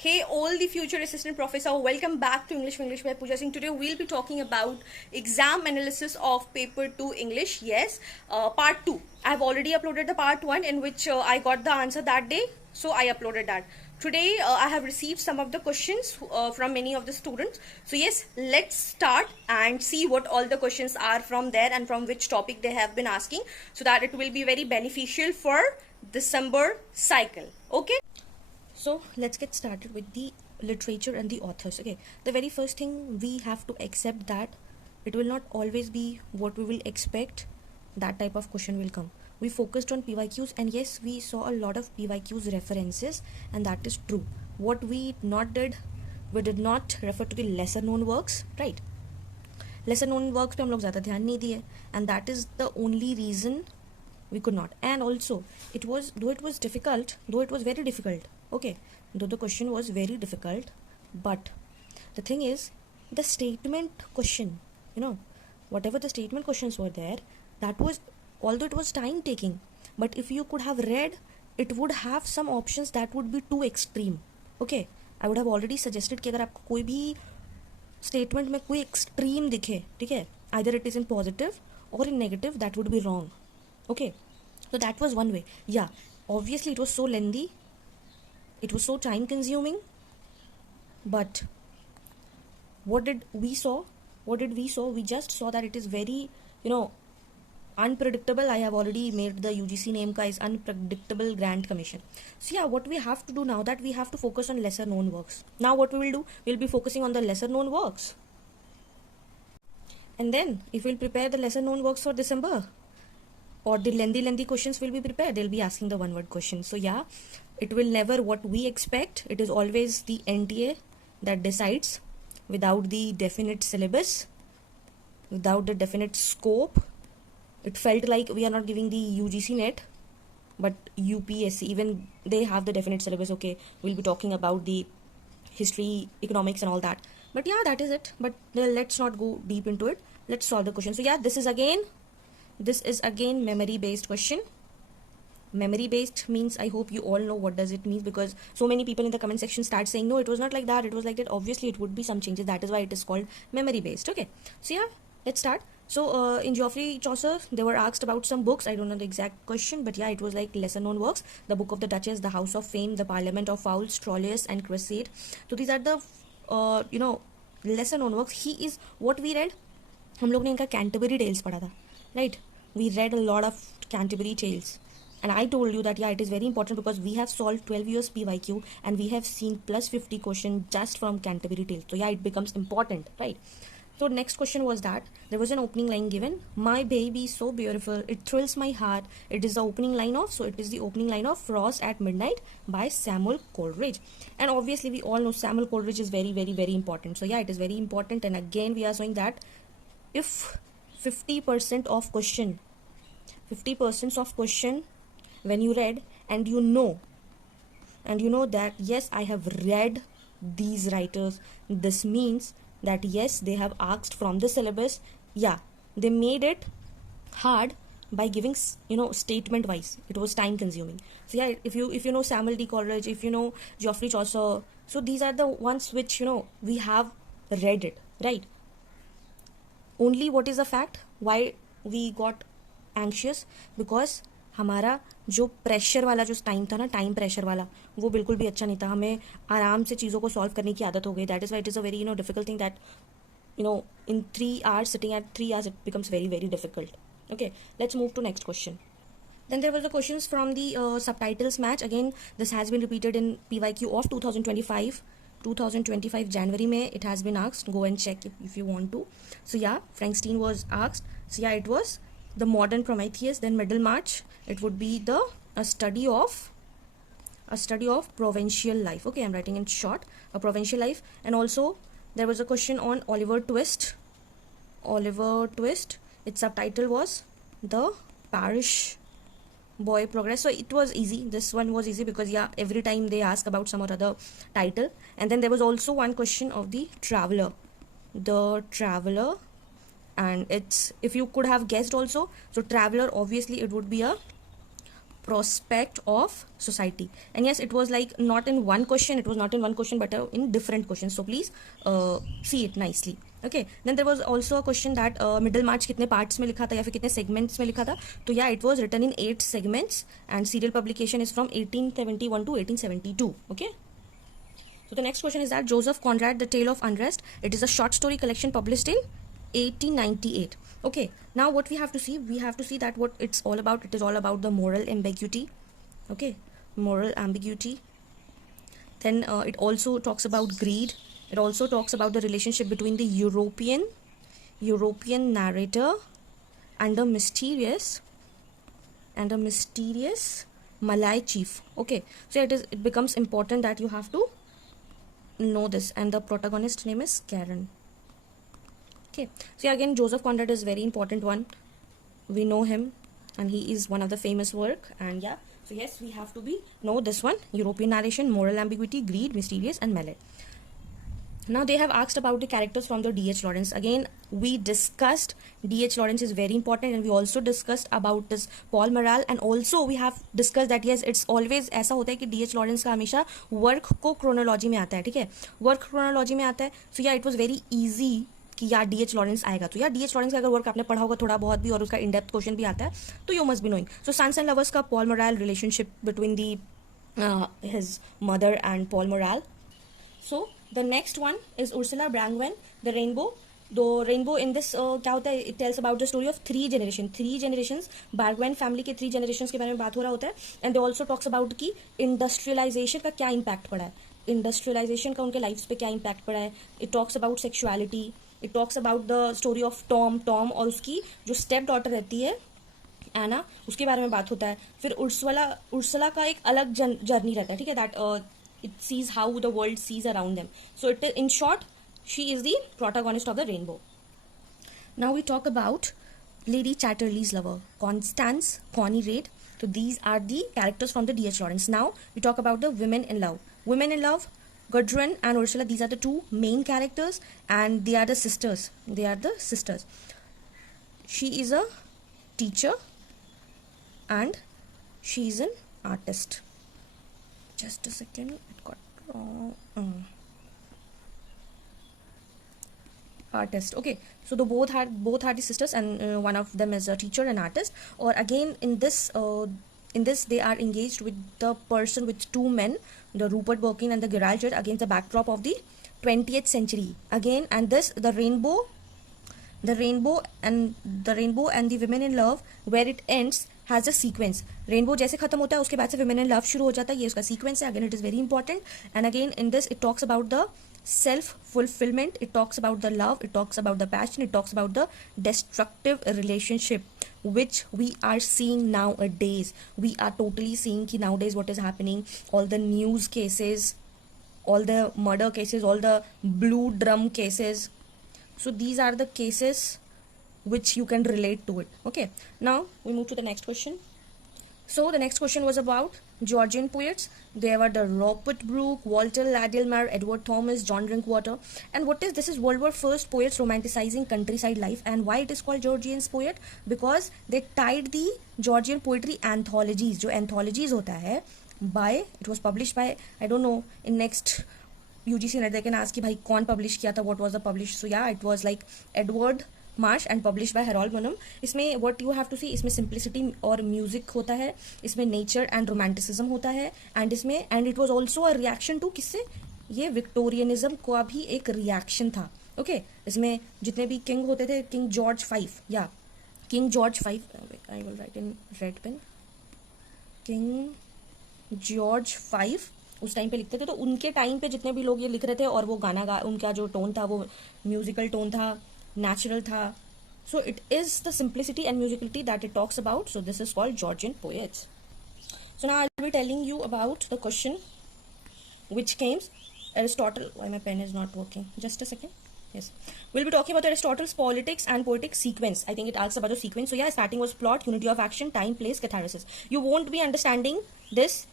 Hey, all the future assistant professor, welcome back to English by Pooja Singh. Today we'll be talking about exam analysis of paper 2 English. Yes, part 2. I've already uploaded the part 1 in which I got the answer that day, so I uploaded that. Today I have received some of the questions from many of the students. So yes, let's start and see what all the questions are from there and from which topic they have been asking, so that it will be very beneficial for December cycle. Okay. So let's get started with the literature and the authors. Okay, the very first thing, we have to accept that it will not always be what we will expect. That type of question will come. We focused on PYQs, and yes, we saw a lot of PYQs references, and that is true. What we not did, we did not refer to the lesser known works, right? Lesser known works पे हम लोग ज़्यादा ध्यान नहीं दिए, and that is the only reason we could not. And also, it was, though it was difficult, though it was very difficult, okay, though the question was very difficult, but the thing is, the statement question, whatever the statement questions were there, that was, although it was time taking, but if you could have read, it would have some options that would be too extreme. Okay, I would have already suggested कि अगर आपको कोई भी statement में कोई extreme दिखे, ठीक है, either it is in positive or in negative, that would be wrong. Okay, so that was one way. Yeah, obviously it was so lengthy, it was so time consuming, but what did we saw? We just saw that it is very, unpredictable. I have already made the UGC name ka is Unpredictable Grant Commission. So yeah, what we have to do now, that we have to focus on lesser known works. Now what we will do, we'll be focusing on the lesser known works. And then if we'll prepare the lesser known works for December, or the lengthy questions will be prepared, they'll be asking the one word questions. So yeah, it will never what we expect. It is always the NTA that decides, without the definite syllabus, without the definite scope. It felt like we are not giving the UGC net, but UPSC, even they have the definite syllabus. Okay, we'll be talking about the history, economics and all that. But yeah, that is it. But let's not go deep into it. Let's solve the question. So yeah, this is again memory based question. Memory based means, I hope you all know what does it mean, because so many people in the comment section start saying no, it was not like that, it was like that. Obviously it would be some changes, that is why it is called memory based. Okay, so yeah, let's start. So in Geoffrey Chaucer, they were asked about some books. I don't know the exact question, but yeah, it was like lesser known works: the Book of the Duchess, the House of Fame, the Parliament of Fowls, Troilus and Crusade. So these are the lesser known works. He is what we read, हम लोग ने इनका Canterbury Tales पढ़ा था, right? We read a lot of Canterbury Tales, and I told you that yeah, it is very important because we have solved 12 years PYQ and we have seen plus 50 questions just from Canterbury Tales. So yeah, it becomes important, right? So next question was that there was an opening line given, my baby so beautiful, it thrills my heart. It is the opening line of, so it is the opening line of Frost at Midnight by Samuel Coleridge. And obviously we all know Samuel Coleridge is very, very, very important. So yeah, it is very important. And again we are showing that if 50% of question, when you read and you know that yes, I have read these writers, this means that yes, they have asked from the syllabus. Yeah, they made it hard by giving statement wise. It was time consuming. So yeah, if you know Samuel D. Coleridge, if you know Geoffrey Chaucer, so these are the ones which we have read it, right? Only what is the fact why we got anxious, because हमारा जो pressure वाला जो time था ना, time pressure वाला, वो बिल्कुल भी अच्छा नहीं था. हमें आराम से चीज़ों को सॉल्व करने की आदत हो गई. That is why it is a very difficult thing that in 3 hours, sitting at 3 hours, it becomes very, very difficult. Okay, let's move to next question. Then there were the questions from the subtitles match. Again, this has been repeated in PYQ of 2025 January May. It has been asked. Go and check if you want to. So yeah, Frankenstein was asked. So yeah, it was the modern Prometheus. Then Middlemarch, it would be a study of provincial life. Okay, I'm writing in short, a provincial life. And also there was a question on Oliver Twist. Its subtitle was the Parish Boy Progress. So it was easy. This one was easy because yeah, every time they ask about some or other title. And then there was also one question of the Traveler, and it's, if you could have guessed also, so Traveler, obviously it would be a prospect of society. And yes, it was like not in one question, but in different questions. So please see it nicely. Okay, then there was also a question that Middlemarch कितने parts में लिखा था या फिर कितने segments में लिखा था. तो yeah, it was written in 8 segments and serial publication is from 1871 to 1872. Okay. So the next question is that Joseph Conrad, The Tale of Unrest. It is a short story collection published in 1898. Okay, now what we have to see that what it's all about. It is all about the moral ambiguity. Okay, moral ambiguity. Then it also talks about greed. It also talks about the relationship between the European narrator and the mysterious Malay chief. Okay, so it becomes important that you have to know this, and the protagonist name is Karen. Okay, so again, Joseph Conrad is very important one. We know him and he is one of the famous work. And yeah, so yes, we have to know this one: European narration, moral ambiguity, greed, mysterious, and Malay. Now they have asked about the characters from the D.H. Lawrence. Again, we discussed D.H. Lawrence is very important, and we also discussed about this Paul Morrell, and also we have discussed that yes, it's always ऐसा होता है कि D.H. Lawrence का हमेशा work को chronology में आता है. ठीक है, वर्क क्रोनोलॉजी में आता है. सो या इट वॉज वेरी ईजी कि यार D.H. Lawrence आएगा. तो यार D.H. Lawrence का अगर वर्क आपने पढ़ा होगा थोड़ा बहुत भी और उसका इन डेप्थ क्वेश्चन भी आता है तो you must be knowing. So Sons and Lovers का Paul Morel, relationship between the his mother and Paul Morel. So the next one is Ursula Brangwen, The Rainbow. The Rainbow in this क्या होता है, it tells about the story of three generations. Brangwen family के 3 generations के बारे में बात हो रहा होता है. And they also talks about कि industrialization का क्या impact पड़ा है, industrialization का उनके lives पे क्या impact पड़ा है. It talks about sexuality. It talks about the story of Tom और उसकी जो step daughter रहती है एना, उसके बारे में बात होता है. फिर उर्सुला का एक अलग जर्नी रहता है. ठीक है, that it sees how the world sees around them. So in short, she is the protagonist of The Rainbow. Now we talk about Lady Chatterley's lover, Constance Connie Reid. So these are the characters from the D.H. Lawrence. Now we talk about the women in love. Gudrun and Ursula, these are the 2 main characters, and they are the sisters. She is a teacher and she is an artist. Just a second, it got wrong. Artist. Okay, so the both are the sisters, and one of them is a teacher and artist. Or again, in this they are engaged with the person with 2 men, the Rupert Birkin and the Gerald Church, against the backdrop of the 20th century. Again, and this the rainbow and the women in love, where it ends has a sequence. Rainbow जैसे खत्म होता है उसके बाद से women in love शुरू हो जाता है. ये उसका sequence है. Again, it is very important. And again, in this it talks about the self-fulfillment. It talks about the love. It talks about the passion. It talks about the destructive relationship which we are seeing nowadays. We are totally seeing कि nowadays what is happening. All the news cases, all the murder cases, all the blue drum cases. So these are the cases which you can relate to it. Okay, now we move to the next question. So the next question was about Georgian poets. There were the Robert Brooke, Walter Ladilmer, Edward Thomas, John Drinkwater. And this is World War I poets romanticizing countryside life. And why it is called Georgian poet? Because they tied the Georgian poetry anthologies. जो anthologies होता है, it was published by, I don't know, in next UGC net they can ask कि भाई कौन publish किया था, what was the published. So yeah, it was like Edward Marsh and published by Harold Bonham. इसमें what you have to see, इसमें simplicity और music होता है, इसमें nature and romanticism होता है, and इसमें and it was also a reaction to किससे, ये Victorianism का भी एक reaction था. Okay, इसमें जितने भी king होते थे, King George V, yeah, King George V, I will write in red pen, King George V उस टाइम पे लिखते थे. तो उनके टाइम पे जितने भी लोग ये लिख रहे थे और वो गाना उनका जो टोन था वो म्यूजिकल टोन था, natural tha. So it is the simplicity and musicality that it talks about. So this is called Georgian poets. So now I'll be telling you about the question which came Aristotle. Why my pen is not working? Just a second. Yes, we'll be talking about Aristotle's politics and poetic sequence. I think it asks about the sequence. So yeah, starting was plot, unity of action, time, place, catharsis. You won't be understanding this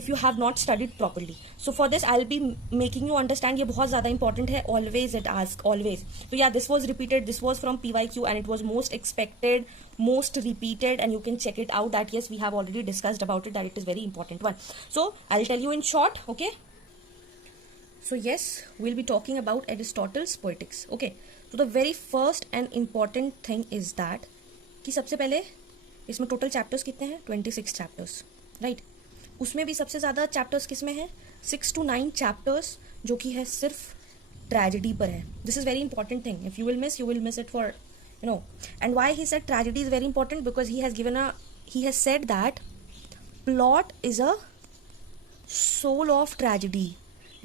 if you have not studied properly. So for this I'll be making you understand, ये बहुत ज़्यादा important है, always it ask, always. So yeah, this was repeated, this was from PYQ and it was most expected, most repeated, and you can check it out that yes, we have already discussed about it, that it is very important one. So I'll tell you in short, okay? So yes, we'll be talking about Aristotle's Poetics, okay? So the very first and important thing is that कि सबसे पहले इसमें total chapters कितने हैं? 26 chapters, right? उसमें भी सबसे ज़्यादा चैप्टर्स किस में है? 6 to 9 चैप्टर्स जो कि है सिर्फ ट्रेजेडी पर है. This is very important thing. If you will miss it for you know. And why he said tragedy is very important? Because he has said that plot is a soul of tragedy.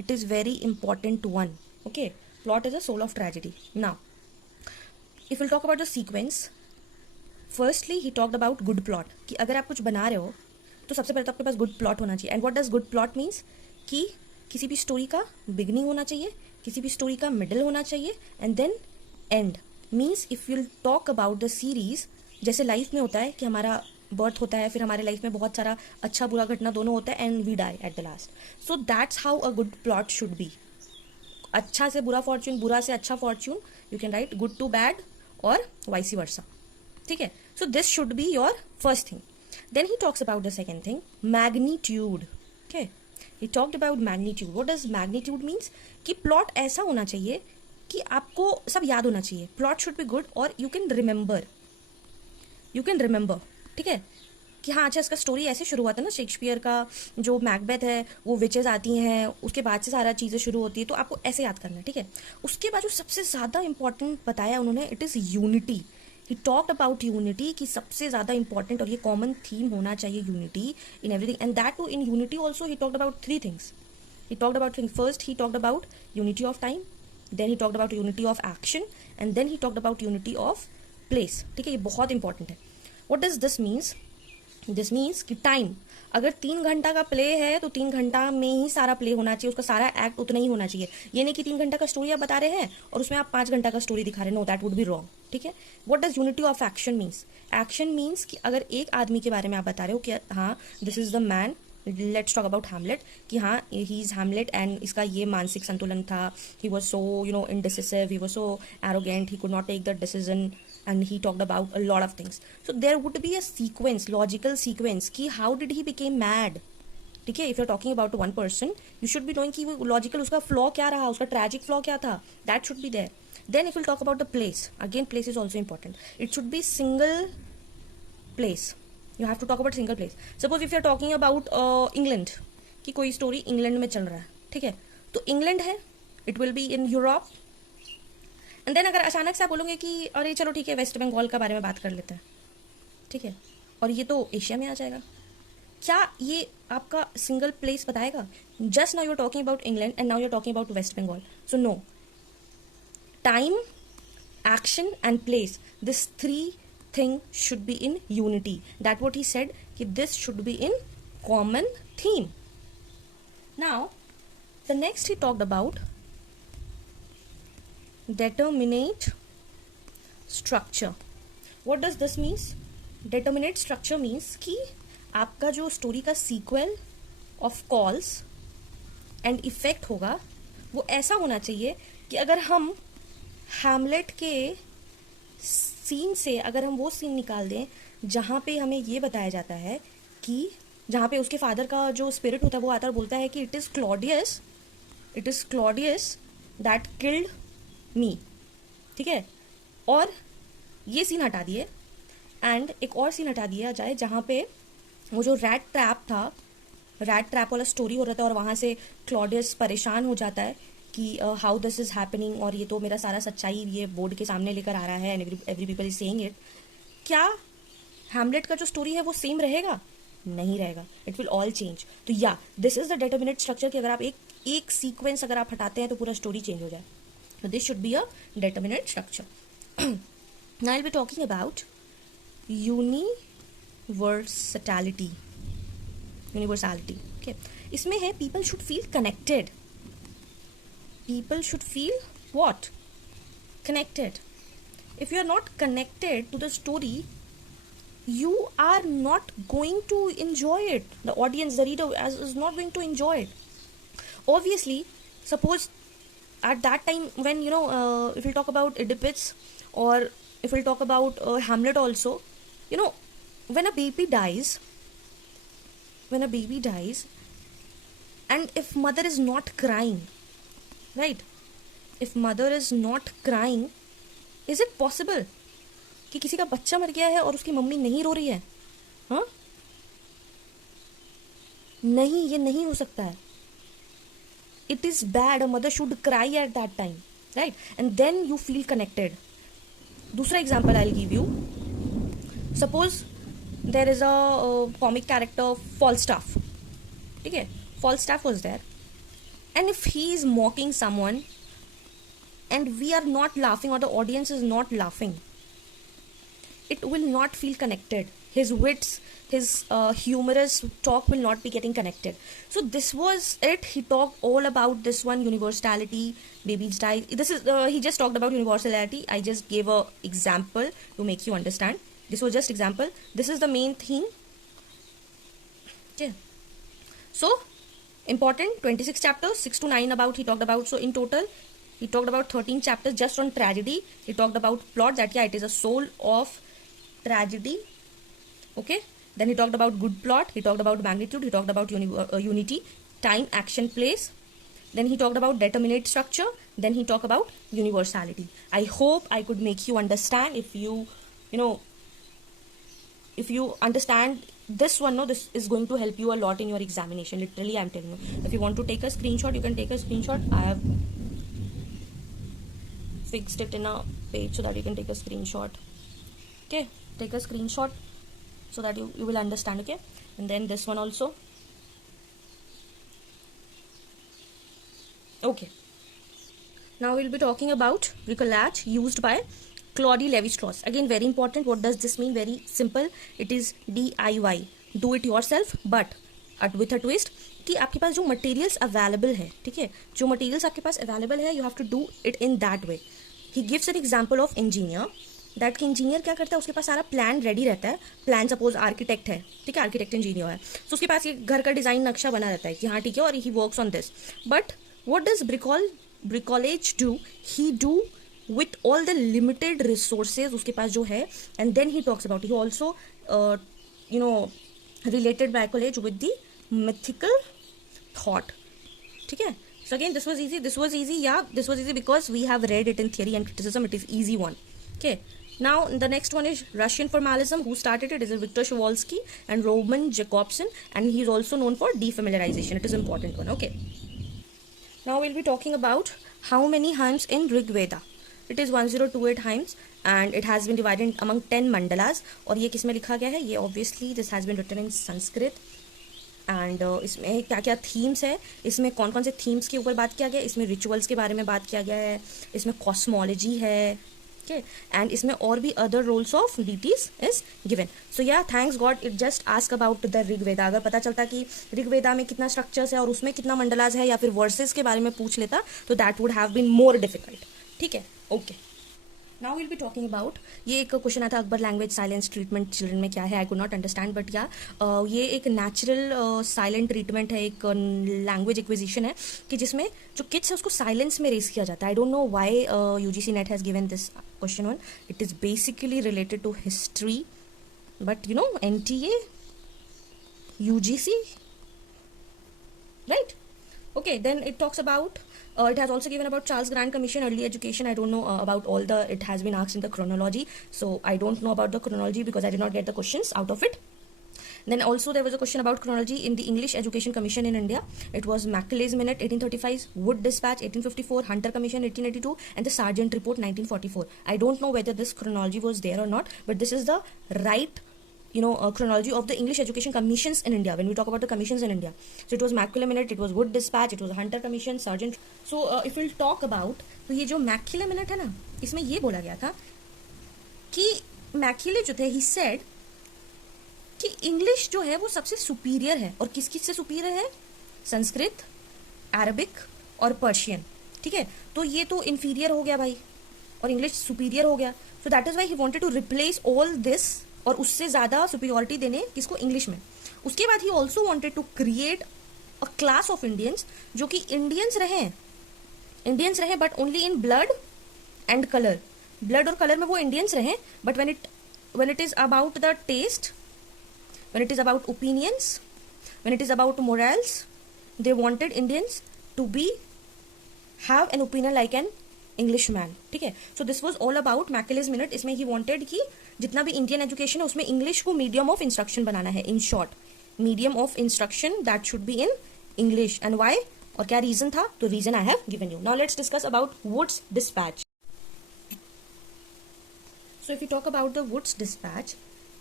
It is very important one. Okay, plot is a soul of tragedy. Now, if we'll talk about the sequence, firstly he talked about good plot. कि अगर आप कुछ बना रहे हो तो सबसे पहले तो आपके पास गुड प्लॉट होना चाहिए. And what does good plot means? कि किसी भी स्टोरी का बिगनिंग होना चाहिए, किसी भी स्टोरी का मिडल होना चाहिए, and then end. Means if you talk about the series, जैसे लाइफ में होता है कि हमारा बर्थ होता है, फिर हमारे लाइफ में बहुत सारा अच्छा बुरा घटना दोनों होता है, and we die at the last. So that's how a good plot should be. अच्छा से बुरा फॉर्च्यून, बुरा से अच्छा fortune, you can write good to bad और वाइस वर्सा. ठीक है? So this should be your first thing. Then he talks about the second thing, magnitude. Okay, he talked about magnitude. What does magnitude means? कि plot ऐसा होना चाहिए कि आपको सब याद होना चाहिए. Plot should be good और you can remember. ठीक है? कि हाँ अच्छा, इसका स्टोरी ऐसे शुरू हुआ था ना, शेक्सपियर का जो मैकबेथ है वो विचेस आती हैं, उसके बाद से सारा चीज़ें शुरू होती है, तो आपको ऐसे याद करना है. ठीक है? उसके बाद जो सबसे ज़्यादा इंपॉर्टेंट बताया उन्होंने, it is unity. He talked about unity कि सबसे ज़्यादा important और ये common theme होना चाहिए unity in everything, and that too in unity also he talked about 3 things. He talked about things. First he talked about unity of time, then he talked about unity of action, and then he talked about unity of place. ठीक है? ये बहुत important है. What does this means? This means कि time, अगर 3 घंटा का play है तो 3 घंटा में ही सारा प्ले होना चाहिए, उसका सारा एक्ट उतना ही होना चाहिए. ये नहीं कि 3 घंटा का स्टोरी आप बता रहे हैं और उसमें आप 5 घंटा का स्टोरी दिखा रहे हैं. No, that would be wrong. ठीक है? What does unity of action means? Action means कि अगर एक आदमी के बारे में आप बता रहे हो कि हाँ this is the man, let's talk about Hamlet, कि हाँ ही इज हैमलेट एंड इसका ये मानसिक संतुलन था, he was so indecisive, he was so arrogant, he could not take the decision, and he talked about a lot of things. So there would be a sequence, logical sequence कि how did he became mad. ठीक है? If you're talking about one person, you should be knowing कि वो logical उसका flaw क्या रहा, उसका tragic flaw क्या था, that should be there. Then if we'll talk about the place, again place is also important. It should be single place. You have to talk about single place. Suppose if you're talking about England, कि कोई story England में चल रहा है, ठीक है? तो England है, it will be in Europe. And then अगर अचानक से आप बोलोगे कि अरे चलो ठीक है वेस्ट बंगाल का बारे में बात कर लेते हैं, ठीक है, और ये तो एशिया में आ जाएगा, क्या ये आपका सिंगल प्लेस बताएगा? Just now you are talking about England and now you are talking about West Bengal. So no, time, action and place, this 3 thing should be in unity. That what he said कि this should be in common theme. Now the next he talked about determinate structure. What does this means? Determinate structure means कि आपका जो story का sequel of cause and effect होगा वो ऐसा होना चाहिए कि अगर हम हैमलेट के सीन से अगर हम वो सीन निकाल दें जहाँ पे हमें ये बताया जाता है कि जहाँ पे उसके फादर का जो स्पिरिट होता है वो आता है और बोलता है कि it is Claudius that killed me. ठीक है? और ये सीन हटा दिए एंड एक और सीन हटा दिया जाए जहाँ पे वो जो रैट ट्रैप वाला स्टोरी हो रहा था और वहाँ से क्लॉडियस परेशान हो जाता है कि हाउ दिस इज हैपनिंग और ये तो मेरा सारा सच्चाई ये बोर्ड के सामने लेकर आ रहा है and every people is saying it. क्या हैमलेट का जो स्टोरी है वो सेम रहेगा? नहीं रहेगा. It will all change. तो या दिस इज द डेटरमिनेट स्ट्रक्चर कि अगर आप एक सीक्वेंस अगर आप हटाते हैं तो पूरा स्टोरी चेंज हो जाए. So this should be a determinate structure. Now I'll be talking about universality. Okay. इसमें है people should feel connected. People should feel what? Connected. If you are not connected to the story, you are not going to enjoy it. The audience, the reader is not going to enjoy it. Obviously, suppose at that time when if we'll talk about Oedipus, or if we'll talk about Hamlet also, when a baby dies, and if mother is not crying, right, if mother is not crying, is it possible कि किसी का बच्चा मर गया है और उसकी mummy नहीं रो रही है? हाँ, नहीं, ये नहीं हो सकता है. It is bad. A mother should cry at that time, right? And then you feel connected. दूसरा example I'll give you. Suppose there is a comic character Falstaff. ठीक है, Falstaff was there, and if he is mocking someone and we are not laughing, or the audience is not laughing, it will not feel connected. His wits, his humorous talk will not be getting connected. So this was it. He talked all about this one, universality, babies die. This is he just talked about universality. I just gave a example to make you understand. This was just example. This is the main theme. Okay. So important, 26 chapters, 6 to 9 about he talked about. So in total he talked about 13 chapters just on tragedy. He talked about plot, that yeah, it is a soul of tragedy. Okay, then he talked about good plot, he talked about magnitude, he talked about unity, time, action, place. Then he talked about determinate structure. Then he talked about universality. I hope I could make you understand. If you understand this one, no, this is going to help you a lot in your examination. Literally, I'm telling you. If you want to take a screenshot, you can take a screenshot. I have fixed it in a page so that you can take a screenshot. Okay, take a screenshot so that you will understand. Okay, and then this one also. Okay, now we'll be talking about bricolage used by Claude Lévi-Strauss. Again, very important. What does this mean? Very simple. It is DIY, do it yourself, but with a twist कि आपके पास जो materials available है, ठीक है, जो materials आपके पास available है, you have to do it in that way. He gives an example of engineer. That कि इंजीनियर क्या करता है, उसके पास सारा प्लान रेडी रहता है. प्लान सपोज आर्किटेक्ट है, ठीक है, आर्किटेक्ट इंजीनियर है, तो उसके पास ये घर का डिज़ाइन नक्शा बना रहता है कि हाँ ठीक है, और he works on this. But what does bricolage do? He do with all the limited resources उसके पास जो है. And then he talks about, he also related bricolage with the mythical thought. ठीक है. So again, this was easy. Yeah, this was easy because we have read it in theory and criticism. It is easy one. Okay. Now the next one is Russian formalism. Who started it? Is it Victor Shklovsky and Roman Jakobson, and he is also known for defamiliarization. It is important one. Okay. Now we'll be talking about how many hymns in Rig Veda. It is 1028 hymns and it has been divided among 10 mandalas. और ये किस में लिखा गया है? ये obviously this has been written in Sanskrit. And इसमें क्या क्या थीम्स है, इसमें कौन कौन से थीम्स के ऊपर बात किया गया, इसमें रिचुअल्स के बारे में बात किया गया है, इसमें कॉस्मोलॉजी है, ओके, एंड इसमें और भी other roles of deities is given. So yeah thanks God it just ask about the Rigveda. अगर पता चलता कि ऋग्वेदा में कितना स्ट्रक्चर्स है और उसमें कितना मंडलाज है या फिर वर्सेस के बारे में पूछ लेता तो that would have been more difficult. ठीक है. Okay, now will be talking about, ये एक क्वेश्चन आता है Akbar language silence treatment children में क्या है. I could not understand but या ये एक नेचुरल साइलेंट ट्रीटमेंट है, एक लैंग्वेज एक्विजिशन है कि जिसमें जो किड्स है उसको साइलेंस में रेस किया जाता है. I don't know why UGC NET has given this question one. It is basically related to history, but NTA, UGC, right? Okay, then it talks about it has also given about Charles Grant Commission, early education. I don't know about all the, it has been asked in the chronology, so I don't know about the chronology because I did not get the questions out of it. Then also there was a question about chronology in the English Education Commission in India. It was Macaulay's Minute 1835, Wood Dispatch 1854, Hunter Commission 1882, and the Sargent Report 1944. I don't know whether this chronology was there or not, but this is the right chronology of the English Education Commissions in India, when we talk about the commissions in India. So it was Macaulay Minute, it was Wood Dispatch, it was Hunter Commission, Sargent. So if we'll talk about, तो ये जो Macaulay Minute है ना, इसमें ये बोला गया था कि Macaulay जो थे, he said कि इंग्लिश जो है वो सबसे सुपीरियर है. और किस किस से सुपीरियर है? संस्कृत, अरबिक और पर्शियन. ठीक है. तो ये तो इन्फीरियर हो गया भाई और इंग्लिश सुपीरियर हो गया. So that is why he wanted to replace all this और उससे ज़्यादा सुपीरियरिटी देने किसको, इंग्लिश में। उसके बाद he also wanted to create a class of Indians जो कि इंडियंस रहे but only in blood and colour. Blood और कलर में वो इंडियंस रहे, but when it is about the taste, when it is about opinions, when it is about morals, they wanted Indians to be have an opinion like an Englishman, ठीक है। So this was all about Macaulay's minute। इसमें he wanted कि जितना भी Indian education है उसमें English को medium of instruction बनाना है। In short, medium of instruction that should be in English. And why, और क्या रीजन था, तो reason I have given you. Now let's discuss about Wood's dispatch. So if you talk about the Wood's dispatch,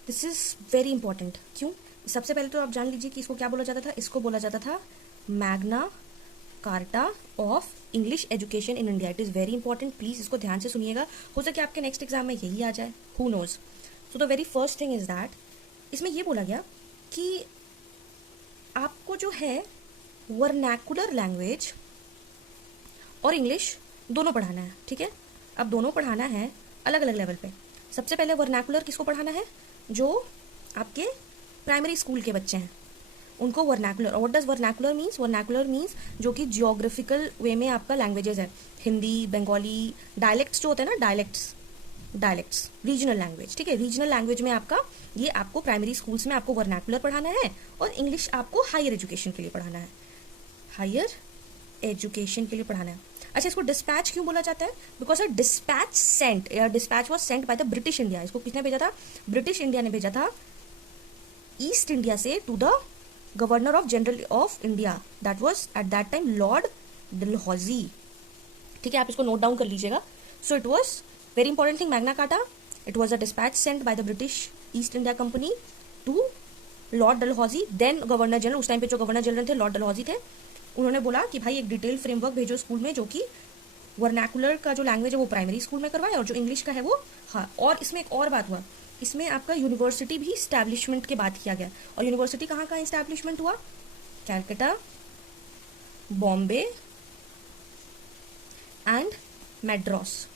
this is very important. क्यों? सबसे पहले तो आप जान लीजिए कि इसको क्या बोला जाता था। इसको बोला जाता था Magna carta of English education in India. It is very important, please इसको ध्यान से सुनिएगा, हो सके आपके नेक्स्ट एग्जाम में यही आ जाए, who knows. So the very first thing is that इसमें ये बोला गया कि आपको जो है वर्नैकुलर लैंग्वेज और इंग्लिश दोनों पढ़ाना है, ठीक है। अब दोनों पढ़ाना है अलग अलग लेवल पे। सबसे पहले वर्नैकुलर किसको पढ़ाना है, जो आपके प्राइमरी स्कूल के बच्चे हैं उनको वर्नैकुलर। और what does vernacular means? Vernacular means जो कि जियोग्राफिकल वे में आपका लैंग्वेजेस है, हिंदी, बंगाली, डायलेक्ट्स जो होते हैं ना, डायलेक्ट्स रीजनल लैंग्वेज, ठीक है। रीजनल लैंग्वेज में आपका ये आपको प्राइमरी स्कूल्स में आपको वर्नैकुलर पढ़ाना है, और इंग्लिश आपको हायर एजुकेशन के लिए पढ़ाना है, हायर एजुकेशन के लिए पढ़ाना है। अच्छा, इसको डिस्पैच क्यों बोला जाता है? Because a dispatch sent, dispatch was sent by the British India. इसको किसने भेजा था? ब्रिटिश इंडिया ने भेजा था ईस्ट इंडिया से to the governor of general of India, that was at that time lord Dalhousie, ठीक है। आप इसको नोट डाउन कर लीजिएगा। So it was very important thing, Magna Carta. It was a dispatch sent by the British East India company to Lord Dalhousie, then governor general. उस time पे जो governor general थे लॉर्ड डलहौजी थे। उन्होंने बोला कि भाई एक डिटेल फ्रेमवर्क भेजो स्कूल में, जो कि वर्नैकुलर का जो लैंग्वेज है वो प्राइमरी स्कूल में करवाए, और जो इंग्लिश का है वो, हाँ। और इसमें एक और बात हुआ, इसमें आपका यूनिवर्सिटी भी स्टैब्लिशमेंट के बात किया गया। और यूनिवर्सिटी कहाँ का स्टैब्लिशमेंट हुआ? Calcutta, Bombay and Madras,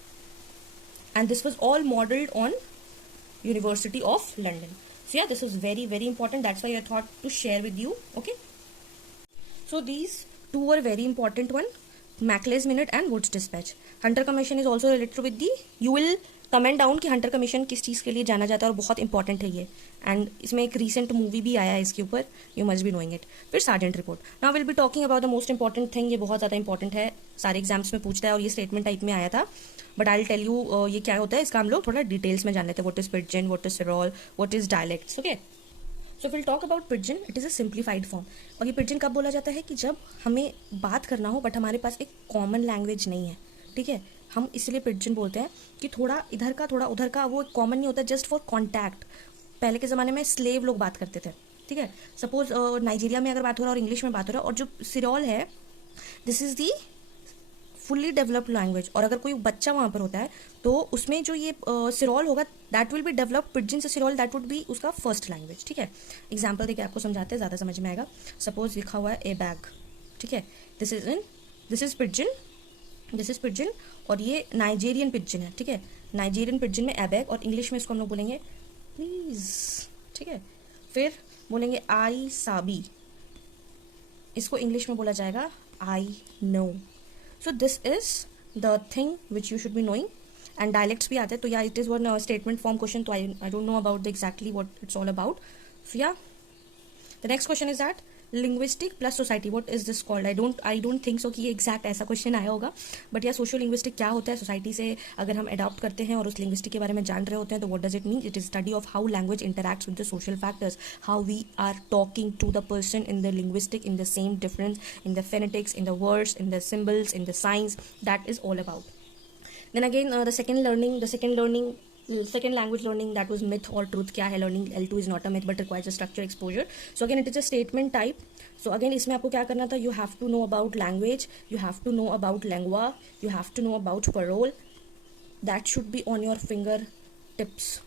and this was all modelled on university of London. So yeah, this is very very important, that's why I thought to share with you, okay. So these two were very important one, Macaulay's minute and Wood's dispatch. Hunter commission is also related with the, you will comment down कि Hunter commission किस चीज़ के लिए जाना जाता है, और बहुत important है ये। एंड इसमें एक रीसेंट मूवी भी आया है इसके ऊपर, you must be knowing it. फिर Sargent report. Now will be talking about the most important thing. ये बहुत ज़्यादा इंपॉर्टेंट है, सारे एग्जाम्स में पूछता है, और ये स्टेटमेंट टाइप में आया था, but I will tell you ये क्या होता है। इसका हम लोग थोड़ा डिटेल्स में जान लेते हैं। What is pigeon, what is सिरोल, what is dialects, okay. So will talk about pigeon. It is a simplified form. और ये पिजन कब बोला जाता है? कि जब हमें बात करना हो बट हमारे पास एक कॉमन लैंग्वेज नहीं है, ठीक है। हम इसलिए पिजन बोलते हैं कि थोड़ा इधर का थोड़ा उधर का, वो कॉमन नहीं होता, जस्ट फॉर कॉन्टैक्ट। पहले के ज़माने में स्लेव लोग बात करते थे, ठीक है। सपोज नाइजीरिया में अगर बात हो रहा है और इंग्लिश में बात हो रहा है, और जो सिरोल है this is the fully developed language. और अगर कोई बच्चा वहाँ पर होता है तो उसमें जो ये सिरोल होगा that will be develop pigeon से सिरोल, दैट वुड बी उसका फर्स्ट लैंग्वेज, ठीक है। एग्जाम्पल देखिए आपको समझाते हैं, ज़्यादा समझ में आएगा। सपोज लिखा हुआ है ए बैग, ठीक है। दिस इज पिजन, और ये नाइजेरियन पिजन है, ठीक है। नाइजेरियन पिजन में ए बैग, और इंग्लिश में इसको हम लोग बोलेंगे प्लीज, ठीक है। फिर बोलेंगे आई साबी, इसको इंग्लिश में बोला जाएगा I know. So this is the thing which you should be knowing, and dialects भी आते हैं। तो yeah, it is one statement form question, तो I don't know about exactly what it's all about. So yeah, the next question is that linguistic plus society, what is this called? I don't think so कि ये exact ऐसा question आया होगा, but yeah, social linguistic क्या होता है? Society से अगर हम adopt करते हैं और उस linguistic के बारे में जान रहे होते हैं तो what does it mean? It is study of how language interacts with the social factors, how we are talking to the person in the linguistic, in the same difference, in the phonetics, in the words, in the symbols, in the signs, that is all about. Then again the second language learning, that was myth or truth. क्या है learning? L2 is not a myth but requires a structure exposure. So again it is a statement type. So again इसमें आपको क्या करना था? You have to know about language, you have to know about lingua, you have to know about parole. That should be on your fingertips.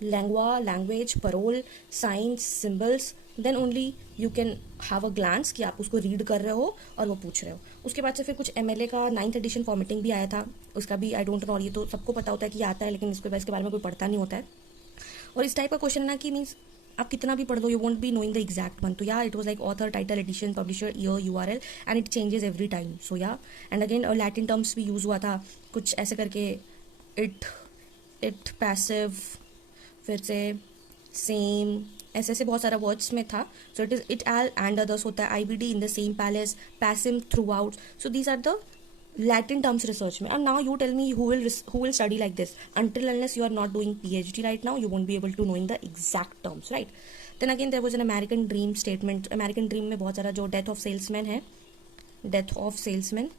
Lingua, language, parole, signs, symbols. Then only you can have a glance कि आप उसको read कर रहे हो और वो पूछ रहे हो। उसके बाद से फिर कुछ MLA का 9th एडिशन फॉर्मेटिंग भी आया था, उसका भी आई डोंट नो, ये तो सबको पता होता है कि आता है, लेकिन इसके बारे में कोई पढ़ता नहीं होता है। और इस टाइप का क्वेश्चन है ना कि मीन्स आप कितना भी पढ़ दो you won't be knowing the exact one. तो yeah it was like author, title, edition, publisher, year, URL and it changes every time. So yeah and again Latin terms भी यूज हुआ था कुछ ऐसे करके. इट पैसिव, फिर से same, ऐसे ऐसे बहुत सारा वर्ड्स में था. So it is et al and others होता है. Ibid, in the same place, passim, throughout. So these are the Latin terms research में. And now you tell me who will study like this until unless you are not doing PhD right now, you won't be able to knowing the exact terms, right? Then again there was an American Dream statement. American Dream में बहुत सारा जो death of salesman है, death of salesman,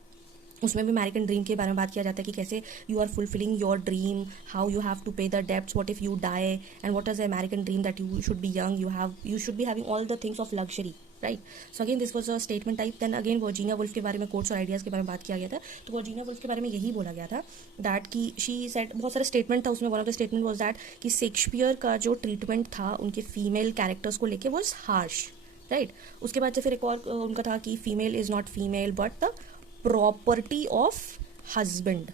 उसमें भी American dream के बारे में बात किया जाता है कि कैसे you are fulfilling your dream, how you have to pay the debts, what if you die, and what is the American dream that you should be young, you should be having all the things of luxury, right. So again this was a statement type. Then again Virginia Woolf के बारे में quotes और ideas के बारे में बात किया गया था. तो वर्जीनिया वुल्फ के बारे में यही बोला गया था दैट कि शी सेड, बहुत सारे स्टेटमेंट था उसमें. One of the statement was that कि शेक्सपियर का जो ट्रीटमेंट था उनके फीमेल कैरेक्टर्स को लेके वाज हार्श, राइट. उसके बाद से फिर एक और उनका था कि female is not female but the property of husband.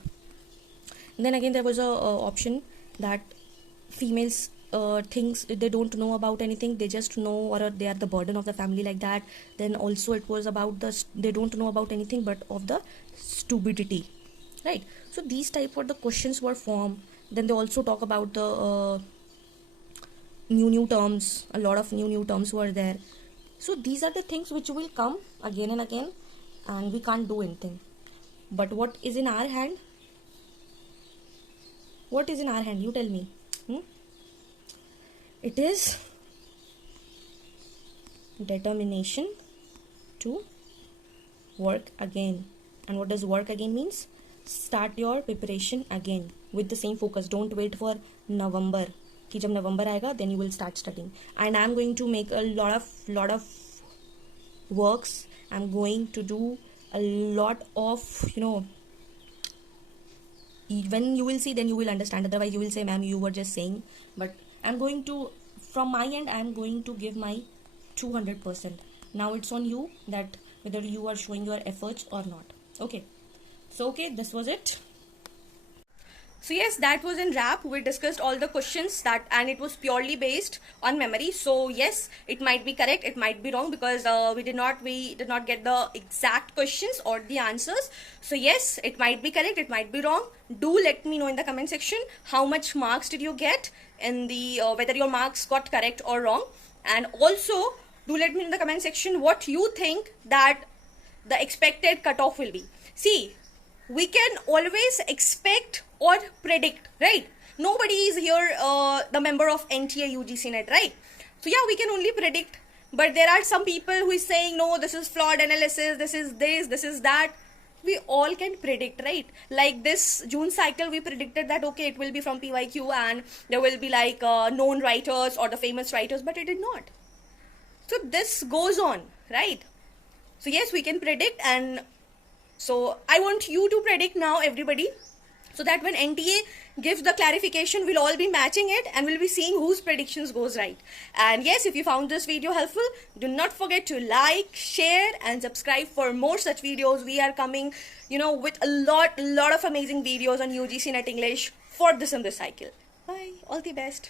Then again there was a option that females thinks they don't know about anything, they just know or they are the burden of the family, like that. Then also it was about they don't know about anything but of the stupidity, right. So these type of the questions were formed. Then they also talk about the new terms. A lot of new terms were there. So these are the things which will come again and again and we can't do anything. But what is in our hand? What is in our hand? You tell me. It is determination to work again. And what does work again means? Start your preparation again with the same focus. Don't wait for November. कि जब नवंबर आएगा then you will start studying. And I'm going to make a lot of works. I'm going to do a lot of, when you will see then you will understand, otherwise you will say ma'am you were just saying. But I'm going to, from my end I'm going to give my 200%. Now it's on you that whether you are showing your efforts or not. Okay, so okay, this was it. So yes, that was in wrap. We discussed all the questions and it was purely based on memory. So yes, it might be correct, it might be wrong, because we did not get the exact questions or the answers. So yes, it might be correct, it might be wrong. Do let me know in the comment section how much marks did you get in the whether your marks got correct or wrong. And also do let me in the comment section what you think that the expected cutoff will be. See, we can always expect or predict, right? Nobody is here the member of NTA UGC net, right? So yeah, we can only predict, but there are some people who is saying no, this is flawed analysis, this is that. We all can predict, right? Like this June cycle, we predicted that okay, it will be from PYQ and there will be like known writers or the famous writers, but it did not. So this goes on, right? So yes, we can predict, and so I want you to predict now, everybody, so that when NTA gives the clarification, we'll all be matching it and we'll be seeing whose predictions goes right. And yes, if you found this video helpful, do not forget to like, share and subscribe for more such videos. We are coming, with a lot of amazing videos on UGC Net English for this cycle. Bye. All the best.